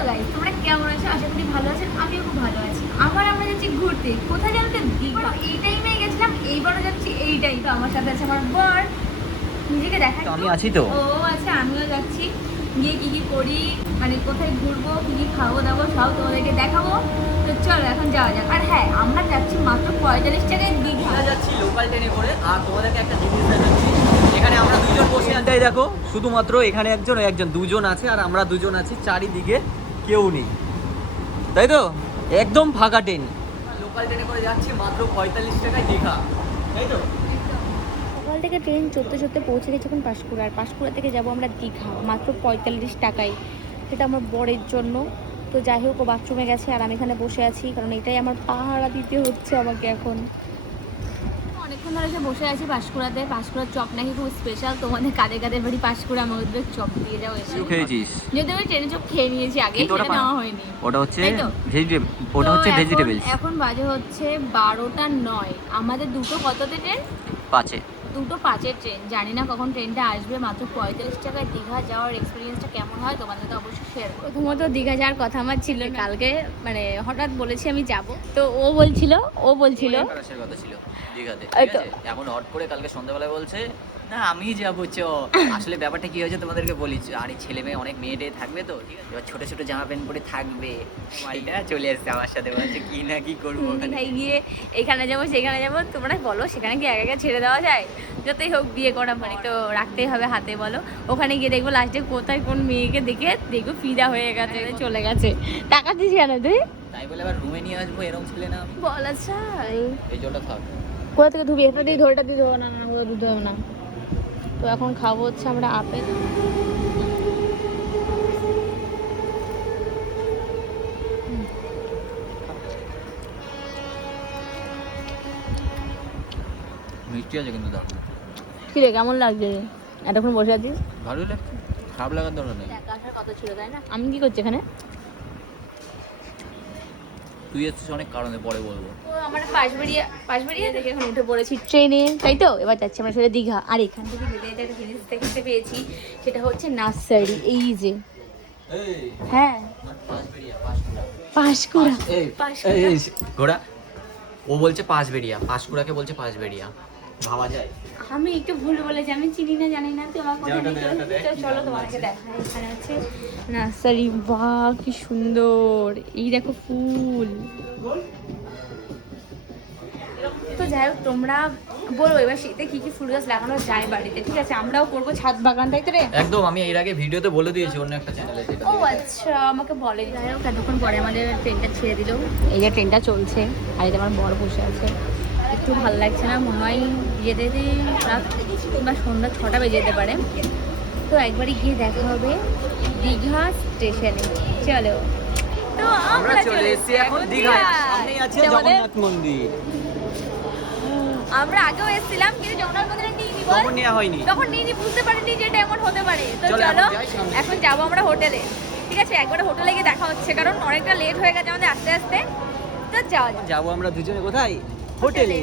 Hello guys, তোমরা কেমন আছো? আশা করি ভালো আছেন। আমিও খুব ভালো আছি। আমরা যাচ্ছি ঘুরতে। কোথায় জানো তো? দীঘা। এই টাইমে গেছিলাম, এইবারও যাচ্ছি এই টাইম। তো আমার সাথে আছে আমার বর। নিজেকে দেখা, আমি আছি তো। ও আচ্ছা, আমিও যাচ্ছি। গিয়ে কি কি করি, মানে কোথায় ঘুরবো, কি কি খাবো দাবো সব তোমাদেরকে দেখাবো। তো চলো এখন যাওয়া যাক। আর হ্যাঁ, আমরা যাচ্ছি মাত্র 45 টাকায় দীঘা। যাচ্ছি লোকাল ট্রেনে করে। আর তোমাদেরকে একটা জিনিস দেখাচ্ছি, এখানে আমরা দুজন বসে আছি। দেখো শুধুমাত্র এখানে একজন দুজন আছে, আর আমরা দুজন আছি, চারিদিকে কেউ নেই, তাই তো? একদম ফাঁকা ট্রেন। লোকাল ট্রেনে করে যাচ্ছি মাত্র 45 টাকায় দীঘা, তাই তো? সকাল থেকে ট্রেন চড়তে চড়তে পৌঁছে গেছে এখন পাঁশকুড়া। আর পাঁশকুড়া থেকে যাবো আমরা দীঘা মাত্র 45 টাকায়। সেটা আমার বরের জন্য। তো যাই হোক, ও বাথরুমে গেছে আর আমি এখানে বসে আছি, কারণ এটাই আমার পাহারা দিতে হচ্ছে আমাকে এখন। অনেকক্ষণ ধরে এসে বসে আছি পাঁশকুড়াতে। পাঁশকুড়ার চপ নাকি খুব স্পেশাল। তোমাদের কাদের কাদের বাড়ি পাঁশকুড়া, আমার ওদের চপ দিয়ে যাও এসে। খেয়েছিস? যদি আমি ট্রেনে চপ খেয়ে নিয়েছি আগে, সেটা নেওয়া হয়নি। ওটা হচ্ছে ভেজিটেবল। ভেজিটেবলস। এখন বাজে হচ্ছে 12টা 9। আমাদের দুটো কততে ট্রেন? 5-এ। 2:05 ট্রেন। জানি না কখন ট্রেনটা আসবে। মাত্র 45 টাকায় দীঘা যাওয়ার এক্সপিরিয়েন্সটা কেমন হয় তোমাদের তো অবশ্যই শেয়ার করো। প্রথমত দীঘা যাওয়ার কথা আমার ছিল না। কালকে মানে হঠাৎ বলেছি আমি যাব, তো ও বলছিল কথা ছিল দীঘাতে, এই ঠিক তো। আছে? এখন হট করে কালকে সন্ধ্যাবেলায় বলছে না আমি যাবো চ। আসলে ব্যাপারটা কি হয়েছে তোমাদেরকে বলি। আরে ছেলে মেয়ে অনেক মেয়ে থাকবে তো, ঠিক আছে? এবার ছোট ছোট জামা প্যান্ট পরে থাকবে। মাইটা চলে আসছে আমার সাথে, বলছে কি না কি করবো ওখানে গিয়ে এখানে যাবো সেখানে যাবো। তোমরা বলো সেখানে কি একা একা ছেড়ে দেওয়া যায়? যতই হোক বিয়ে করা মানে তো রাখতেই হবে হাতে, বলো। ওখানে গিয়ে দেখবো লাস্টে কোথায় কোন মেয়েকে দেখে দেখবো ফিদা হয়ে গেছে, চলে গেছে। টাকা দিস কেন তুই? তাই বলে আবার রুমে নিয়ে আসবো, এরকম ছেলে না আমি। বল আচ্ছা, এই জলটা থাক। কোথা থেকে ধুবি? এটা দিয়ে ধরেটা দিয়ে ধোবো না, না কোথাও ধুতে হবে না। তো এখন খাবো হচ্ছে আমরা আপেল। মিষ্টি আছে কিন্তু দারুণ। কি রে, কেমন লাগছে? এতক্ষণ বসে আছিস? ভালোই লাগছে, খারাপ লাগার দরকার নেই। একা আসার কথা ছিল তাই না? আমি কি করছি এখানে? তুই এসছিস অনেক কারণে, পরে বলবো। তো আমরা পাশবাড়িয়া থেকে এখন উঠে পড়েছি ট্রেনে, তাই তো? এবার যাচ্ছি আমরা সেটা দীঘা। আর এখান থেকে যেতে যেতে একটা জিনিস দেখতে পেয়েছি, সেটা হচ্ছে নার্সারি। এই যে, হ্যাঁ, পাঁশকুড়া। ঘোড়া ও বলছে পাঁচবেড়িয়া, পাঁশকুড়াকে বলছে পাঁচবেড়িয়া, ভাবা যায়? আমি একটু ভুল বলেছি, আমি চিনি না জানি না। তো আমার কথা ওটা দে, ওটা দে। চলো তোমাকে দেখাই। এখানে আছে নার্সারি। বাহ কি সুন্দর! এই দেখো ফুল। তো যাই হোক, তোমরা বলো এবার শীতে কি কি ফুল গাছ লাগানো যায় বাড়িতে, ঠিক আছে? আমরাও করবো ছাদ বাগান, তাই তো রে? একদম, আমি এর আগে ভিডিওতে বলে দিয়েছি অন্য একটা চ্যানেলে। ও আচ্ছা, আমাকে বলে। যাই হোক, এতক্ষণ পরে আমাদের ট্রেনটা ছেড়ে দিল। এই যে ট্রেনটা চলছে, আর এই যে আমার বর বসে আছে। একটু ভালো লাগছে না, মনে হয় যেতে যেতে রাত কিংবা সন্ধ্যা 6টা বেজে যেতে পারে। তো একবারই গিয়ে দেখা হবে দীঘা স্টেশনে। চলো। তো আমরা চলে এসেছি এখন দীঘায়, সামনেই আছে জগন্নাথ মন্দির। আমরা আগেও এসেছিলাম, কিন্তু জগন্নাথ মন্দিরে নিইনি। বল, তখন নেওয়া হয়নি। তখন নিইনি, বুঝতে পারিনি যে এটা এমন হতে পারে। তো চলো, চলো এখন যাই সামনে। এখন যাবো আমরা হোটেলে, ঠিক আছে? একবারে হোটেলে গিয়ে দেখা হচ্ছে, কারণ অনেকটা লেট হয়ে গেছে আমাদের আস্তে আস্তে। তো যাওয়া যাক। যাবো আমরা দুজনে কোথায়? হোটেলে।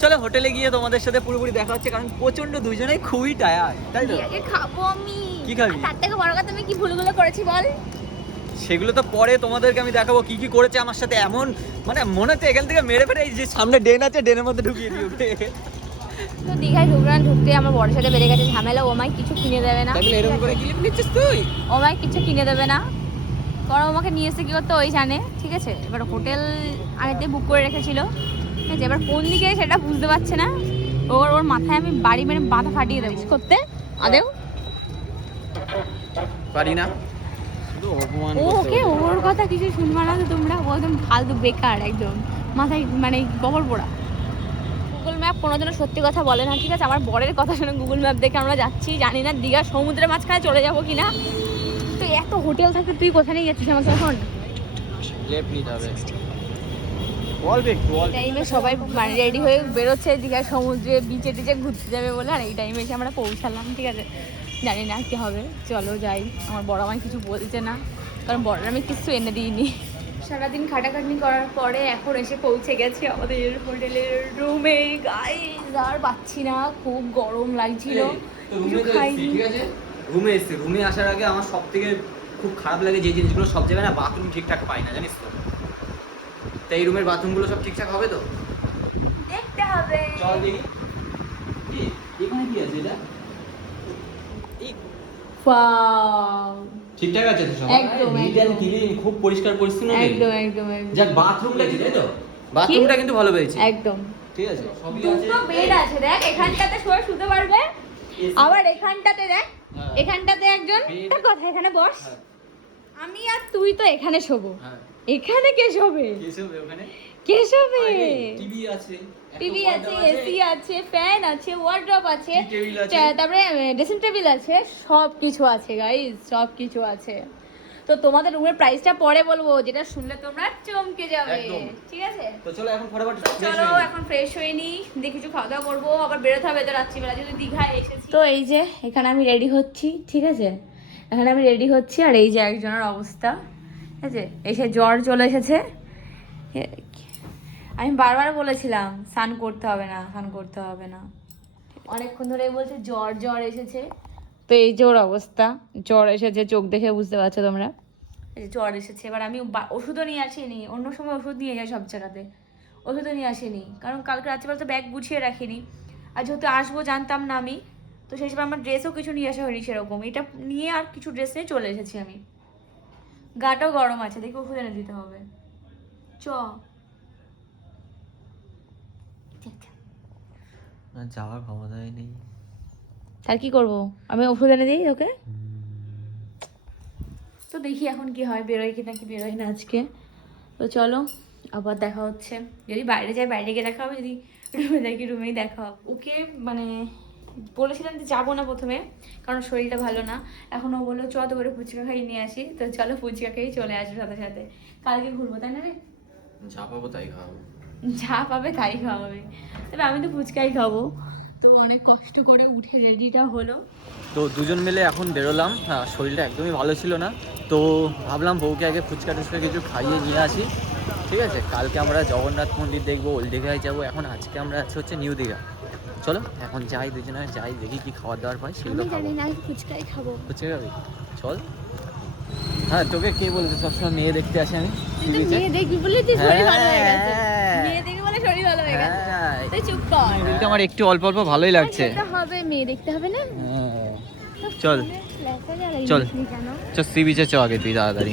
চলো হোটেলে গিয়ে তোমাদের সাথে পুরোপুরি দেখা হচ্ছে, কারণ প্রচন্ড দুজনেই খুবই টায়ার্ড, তাই তো? আগে খাবো আমি। কি খাবি? আর তার থেকে বড় কথা, আমি কি ভুলগুলো করেছি বল? সেগুলো তো পরে তোমাদেরকে আমি দেখাবো কি কি করেছে আমার সাথে। এমন মানে মনে হচ্ছে এখান থেকে মেরে ফেলে এই যে সামনে ড্রেন আছে, ড্রেনের মধ্যে ঢুকিয়ে দিই ওকে। তো দীঘায় ঢুকতে আমার বড়ের সাথে বেড়ে গেছে ঝামেলা। ও আমায় কিছু কিনে দেবে না। তাহলে এরকম করে ক্লিপ নিচ্ছিস তুই? ও আমায় কিছু কিনে দেবে না, কারণ আমাকে নিয়ে এসে কি করতে ওই জানে, ঠিক আছে? এবার হোটেল আগেতে বুক করে রেখেছিল, ঠিক আছে? এবার কোন দিকে সেটা বুঝতে পারছে না। ওর মাথায় আমি বাড়ি মেরে মাথা ফাটিয়ে দেবো করতে আদেও। পারি না, শুধু অপমান করতে ওকে ওর কথা কিছু শুনবা না তো তোমরা। ও একদম ফালতু, বেকার, একদম মাথায় মানে গোবর পোড়া। গুগল ম্যাপ কোনো জন্য সত্যি কথা বলে না, ঠিক আছে? আমার বরের কথা শুনে গুগল ম্যাপ দেখে আমরা যাচ্ছি, জানি না দীঘা সমুদ্রের মাঝখানে চলে যাবো কিনা। তো এত হোটেল থাকে, তুই কোথায় নিয়ে যাচ্ছিস আমাকে এখন? লেফট নিতে হবে। বল বে, বল। টাইমে সবাই মানে রেডি হয়ে বেরোচ্ছে দীঘা সমুদ্রে বিচে টিচে ঘুরতে যাবে বলে, আর এই টাইমে এসে আমরা পৌঁছালাম, ঠিক আছে? জানি না কি হবে, চলো যাই। আমার বড় আমায় কিছু বলছে না, কারণ বড় আমি কিছু এনে দিইনি। সারাদিন খাটাখাটনি করার পরে এখন এসে পৌঁছে গেছি আমাদের হোটেলের রুমে। গাইস আর পাচ্ছি না, খুব গরম লাগছিল, কিছু খাইনি। ঠিক আছে, রুমে এসেছি। রুমে আসার আগে আমার সব থেকে খুব খারাপ লাগে যে জিনিসগুলো সব জায়গায় না বাথরুম ঠিকঠাক পাই না, জানিস তো। তো এই রুমের বাথরুমগুলো সব ঠিকঠাক হবে তো? দেখতে হবে। চল দেখি। এখানে কি আছে এটা? ওয়াও, ঠিকঠাক আছে তো সব? একদম, নিট এন্ড ক্লিন, খুব পরিষ্কার পরিচ্ছন্ন নেই। একদম একদম একদম। যাক বাথরুমটা কি, তাই তো? বাথরুমটা কিন্তু ভালো পেয়েছি। একদম ঠিক আছে, সবই আছে। দুটো বেড আছে, দেখ এখানটাতে সবাই শুতে পারবে, আবার এখানটাতে দেখ, হ্যাঁ। এখানটাতে একজন Bed। একটা কথা, এখানে বস, হ্যাঁ। আমি আর তুই তো এখানে শোবো, হ্যাঁ। এখানে কে শোবে? এসব ওখানে কে শোবে? টিভি আছে, টিভি আছে, এসি আছে, ফ্যান আছে, ওয়ার্ড্রপ আছে, টি টেবিল আছে। তারপরে ড্রেসিং টেবিল আছে, সব কিছু আছে গাইস, সব কিছু আছে। তো তোমাদের রুমের প্রাইসটা পরে বলবো, যেটা শুনলে তোমরা চমকে যাবে, একদম। ঠিক আছে? তো চলো এখন ফটাফট চলো এখন ফ্রেশ হয়ে নি, দিয়ে কিছু খাওয়া দাওয়া করবো, আবার বেরোতে হবে তো রাত্রিবেলা, যেহেতু দীঘায় এসেছি। তো এই যে এখানে আমি রেডি হচ্ছি, ঠিক আছে, এখানে আমি রেডি হচ্ছি, আর এই যে একজনের অবস্থা, ঠিক আছে, এসে জ্বর চলে এসেছে। আমি বারবার বলেছিলাম স্নান করতে হবে না, স্নান করতে হবে না, অনেকক্ষণ ধরে বলছে জ্বর জ্বর এসেছে। তো এই যে ওর অবস্থা, জ্বর এসেছে, চোখ দেখে বুঝতে পারছো তোমরা, এই যে জ্বর এসেছে। এবার আমি ওষুধও নিয়ে আসিনি, অন্য সময় ওষুধ নিয়ে যাই সব জায়গাতে, ওষুধও নিয়ে আসিনি, কারণ কালকে রাত্রিবেলা তো ব্যাগ গুছিয়ে রাখিনি, আর যেহেতু আসবো জানতাম না আমি, তো সেই সময় আমার ড্রেসও কিছু নিয়ে আসা হয়নি সেরকম, এটা নিয়ে আর কিছু ড্রেস নিয়ে চলে এসেছি আমি। গাটাও গরম আছে, দেখি ওষুধ এনে দিতে হবে। চ যাওয়ার ক্ষমতাই নেই। তার কি করবো, আমি ওষুধ এনে দিই ওকে। তো দেখি এখন কি হয়, বেরোয় কি নাকি বেরোয় না আজকে। তো চলো আবার দেখা হচ্ছে, যদি বাইরে যাই বাইরে গিয়ে দেখা হবে, যদি রুমে যাই রুমেই দেখা হবে। ওকে মানে বলেছিলাম যে যাবো না প্রথমে, কারণ শরীরটা ভালো না। এখন ও বললো চ তো করে ফুচকা খাইয়ে নিয়ে আসি, তো চলো ফুচকা খেয়েই চলে আসবো সাথে সাথে, কালকে ঘুরবো তাই না রে? যা পাবো তাই খাবো, যা পাবে তাই খাওয়াবে, তবে আমি তো ফুচকাই খাবো। তো অনেক কষ্ট করে উঠে রেডিটা হলো। তো দুজন মিলে এখন বেরোলাম। হ্যাঁ, শরীরটা একদমই ভালো ছিল না, তো ভাবলাম বউকে আগে ফুচকা টুচকা কিছু খাইয়ে নিয়ে আসি, ঠিক আছে। কালকে আমরা জগন্নাথ মন্দির দেখবো, ওল্ড দীঘায় যাবো, এখন আজকে আমরা আছি হচ্ছে নিউ দীঘা। চলো এখন যাই, দুজনে যাই, দেখি কি খাবার দাবার পাই সেগুলো খাবো। ফুচকাই খাবো। ফুচকা খাবি? চল। হ্যাঁ, তোকে কে বলেছে সবসময় মেয়ে দেখতে আসি আমি? মেয়ে দেখবি বলে যে শরীর ভালো হয়ে গেছে, হ্যাঁ। মেয়ে দেখবি বলে শরীর ভালো হয়ে গেছে, হ্যাঁ। তুই চুপ কর। শরীরটা আমার একটু অল্প অল্প ভালোই লাগছে। সেটা হবে, মেয়ে দেখতে হবে না। হ্যাঁ। চল চল চল, সি বিচে চ আগে তুই তাড়াতাড়ি।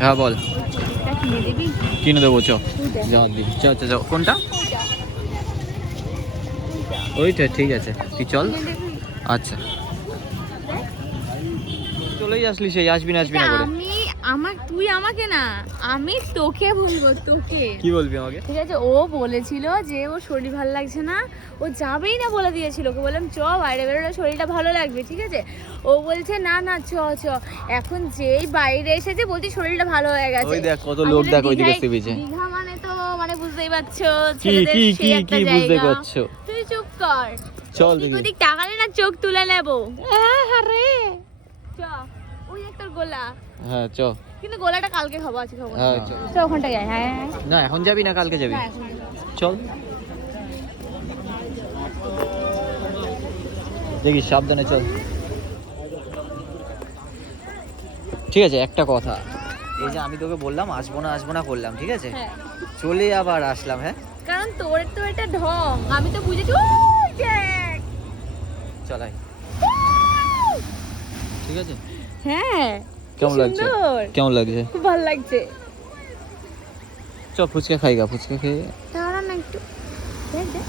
হ্যাঁ বল, কিনে দিবি? কিনে দেবো, চ যাওয়ার দিন, চ চ চ। কোনটা? ওইটা ঠিক আছে, তুই চল। আচ্ছা, চলেই আসলি, সেই আসবি না আসবি না করে। আমি তুই আমাকে না, আমি তোকে বলবো, তোকে। কি বলবি আমাকে? ঠিক আছে, ও বলেছিল যে ওর শরীর ভালো লাগছে না, ও যাবেই না বলে দিয়েছিল। ওকে বললাম চ বাইরে বেরোলে শরীরটা ভালো লাগবে, ঠিক আছে। ও বলছে না না চ চ, এখন যেই বাইরে এসেছে বলছি শরীরটা ভালো হয়ে গেছে। ওই দেখ কত লোক, দেখ ওইদিকে সি বিচে। দীঘা মানে তো মানে বুঝতেই পারছো, কি ছেলেদের কি সেই কি একটা কি বুঝতে জায়গা। পারছো? তুই চুপ কর, চল তুই দেখি। ওদিক তাকালে না চোখ তুলে নেবো। আরে চ, ওই দেখ তোর গোলা, হ্যাঁ চ। কিন্তু গোলাটা কালকে খাবো, আজকে খাবো না। হ্যাঁ চ। তো ওখানটায় যাই। হ্যাঁ না এখন যাবি না কালকে যাবি? না, এখন যাবো। চল দেখি, সাবধানে চল। ঠিক আছে, একটা কথা, এই যে আমি তোকে বললাম আসবো না করলাম, ঠিক আছে, হ্যাঁ, চলে আবার আসলাম। হ্যাঁ কারণ তোর তো এটা ঢং, আমি তো বুঝেছি। ওই দেখ, চলাই, ঠিক আছে। হ্যাঁ কেমন লাগছে? কেমন লাগছে? খুব ভালো লাগছে। চ ফুচকা খাইগা, ফুচকা খেয়ে দাঁড়া না একটু, দেখ দেখ।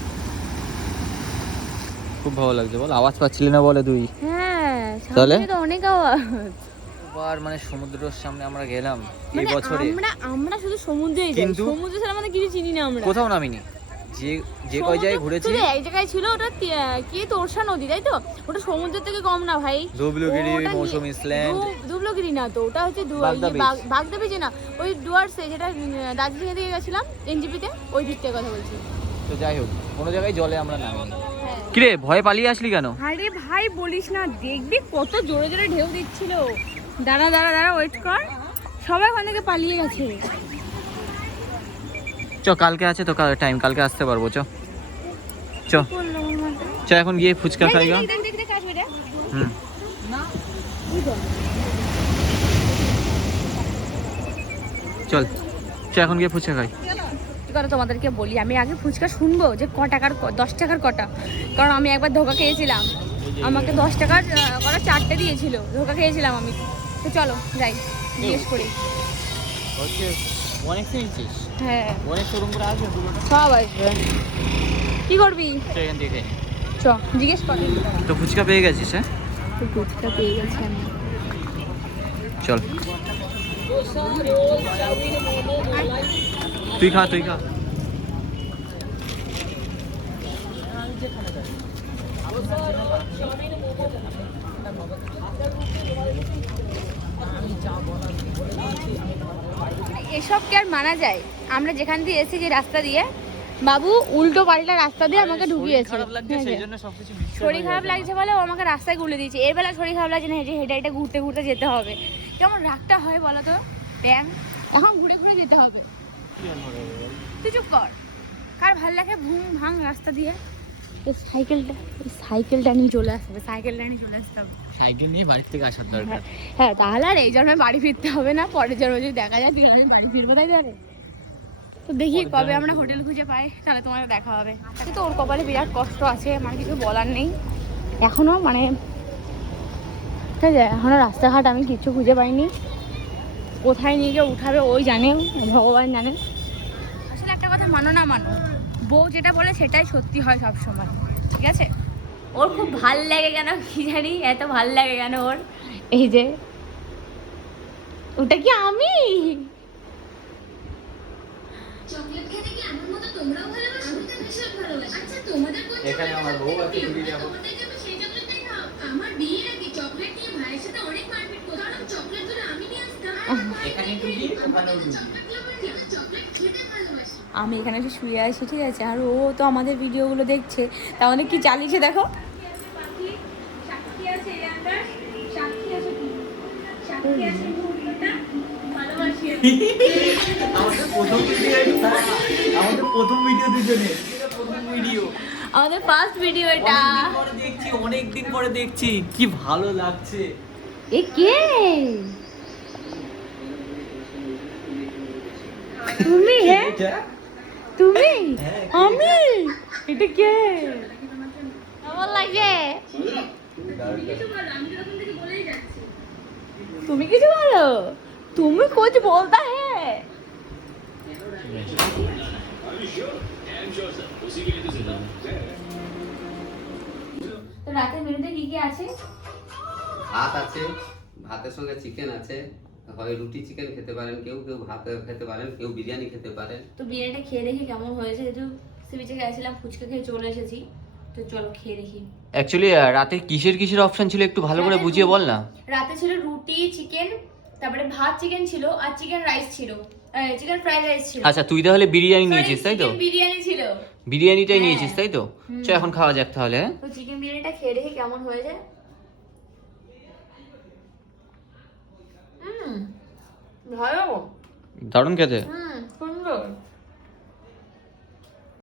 খুব ভালো লাগছে। বল, আওয়াজ পাচ্ছিলি না বলে তুই? হ্যাঁ, তাহলে? সামনে তো অনেক আওয়াজ। এবার মানে সমুদ্রের সামনে আমরা গেলাম এই মানে বছরে, আমরা শুধু সমুদ্রেই যাই, কিন্তু সমুদ্র ছাড়া আমাদের কিছু চিনি না আমরা। কোথাও নামিনি। যে যে কয় জায়গায় ঘুরেছি, শুধু এক জায়গায় ছিল, ওটা কি তোরসা নদী, তাই তো? ওটা সমুদ্র থেকে কম না ভাই। ধুবলুগিরি, ওটা মৌসুমী ইসল্যান্ড। ধুবলগিরি না তো, ওটা হচ্ছে বাগদা beach। বাগদা বিচ না, ওই ডুয়ার্সে, যেটা দার্জিলিং এর দিকে গেছিলাম এনজিপিতে, ওই দিকটার কথা বলছি। তো যাই হোক, কোনো জায়গায় জলে আমরা নামিনি। হ্যাঁ। কিরে, ভয়ে পালিয়ে আসলি কেন? আরে ভাই বলিস না, দেখবি কত জোরে জোরে ঢেউ দিচ্ছিল। দাঁড়া দাঁড়া দাঁড়া, ওয়েট কর, সবাই ওখান থেকে পালিয়ে গেছে। চ, কালকে আছে তো টাইম, কালকে আসতে পারবো। চ চ চ, এখন গিয়ে ফুচকা খাইগা। দেখ দেখ দেখ, হুম কি বল? চল চল এখন গিয়ে ফুচকা খাই। কি কথা তোমাদেরকে বলি, আমি আগে ফুচকা শুনবো যে ক টাকার 10 টাকার কটা, কারণ আমি একবার ধোকা খেয়েছিলাম। আমাকে 10 টাকার কটা 4টে দিয়েছিল, ধোকা খেয়েছিলাম আমি। তো চলো যাই, জিজ্ঞেস করি। হচ্ছে অনেক নিয়েছিস, হ্যাঁ অনেক শোরুম করে আসবে সব আসবে। কি করবি? এখান থেকে চ জিজ্ঞেস করি। তো ফুচকা পেয়ে গেছিস? হ্যাঁ তো ফুচকা পেয়ে গেছি আমি। চল তুই খা তুই খা। এসব কি আর মানা যায়? আমরা যেখান দিয়ে এসেছি, যে রাস্তা দিয়ে, বাবু উল্টো পাল্টা রাস্তা দিয়ে আমাকে ঢুকিয়েছে। খারাপ লাগছে হ্যাঁ, সেই জন্য সবকিছু মিক্স শরীর খারাপ লাগছে বলে ও আমাকে রাস্তায় গুলে দিয়েছে। এর বেলা শরীর খারাপ লাগছে না, যে হেঁটে হেঁটে ঘুরতে ঘুরতে যেতে হবে। কেমন রাগটা হয় বলো তো? ব্যাং এখন ঘুরে ঘুরে যেতে হবে। তুই চুপ কর। কার ভাল লাগে ভুং ভাং রাস্তা দিয়ে? এই সাইকেলটা নিয়ে চলে আসতে হবে, সাইকেলটা নিয়ে চলে আসতে হবে। সাইকেল নিয়ে বাড়ি থেকে আসার দরকার। হ্যাঁ তাহলে আর এই জন্মে বাড়ি ফিরতে হবে না, পরের জন্মে যদি দেখা যায় তুই আমি বাড়ি ফিরবো, তাই তাহলে তো দেখি কবে আমরা হোটেল খুঁজে পাই, তাহলে তোমার দেখা হবে। কিন্তু ওর কপালে বিরাট কষ্ট আছে, আমার কিছু বলার নেই এখনো, মানে ঠিক আছে, এখনো রাস্তাঘাট আমি কিছু খুঁজে পাইনি। কোথায় নিয়ে গিয়ে উঠাবে ওই জানে, ভগবান জানে। আসলে একটা কথা মানো না মানো, বউ যেটা বলে সেটাই সত্যি হয় সব সময়, ঠিক আছে? ওর খুব ভাল লাগে কেন কি জানি, এত ভাল লাগে কেন ওর। এই যে ওটা কি আমি? চকলেট খেতে কি আমার মতো তোমরাও ভালোবাসো? আমি তো ভীষণ ভালোবাসি। আচ্ছা তোমাদের কোন এখানে আমার বউ আছে, তুমি যাবো। তোমাদের জন্য সেই চকলেটটাই খাও। আমার বিয়ের আগে চকলেট নিয়ে ভাইয়ের সাথে অনেক মারপিট করতাম। কারণ চকলেট গুলো আমি নিয়ে আসতাম। এখানে ডুবি ওখানেও ডুবি। চকলেট লাভার না, চকলেট খেতে ভালোবাসি। আমি এখানে এসে শুয়ে আছি, ঠিক আছে, আর ও তো আমাদের ভিডিওগুলো দেখছে, তাহলে কি চালিয়েছে দেখো। আমাদের প্রথম ভিডিও এটা, আমাদের প্রথম ভিডিও দুজনে, প্রথম ভিডিও, আমাদের ফার্স্ট ভিডিও এটা। অনেকদিন পরে দেখছি, কি ভালো লাগছে। এ কে? তুমি? হ্যাঁ তুমি? আমি? এটা কে? কেমন লাগছে? তুমি কিছু বলো, তুমি कुछ बोलता है। তো রাতের মেনুতে কি কি আছে? ভাত আছে, ভাতের সঙ্গে চিকেন আছে, হয় রুটি চিকেন খেতে পারেন, কেউ কেউ ভাত খেতে পারেন, কেউ বিরিয়ানি খেতে পারেন। তো বিরিয়ানিটা খেয়ে দেখি কেমন হয়েছে, যেহেতু সি বিচে গেছিলাম, ফুচকা খেয়ে চলে এসেছি, তো চলো খেয়ে দেখি। অ্যাকচুয়ালি রাতে কিসের কিসের অপশন ছিল একটু ভালো করে বুঝিয়ে বল না। রাতে ছিল রুটি চিকেন, তারপরে ভাত চিকেন ছিল, আর চিকেন রাইস ছিল, চিকেন ফ্রাইড রাইস ছিল। আচ্ছা তুই তাহলে বিরিয়ানি নিয়েছিস তাই তো? চিকেন বিরিয়ানি ছিল। বিরিয়ানিটাই হ্যাঁ। নিয়েছিস তাই তো? চ এখন খাওয়া যাক তাহলে। হ্যাঁ তো চিকেন বিরিয়ানিটা খেয়ে দেখি কেমন হয়েছে। ভালো। দারুণ খেতে। সুন্দর।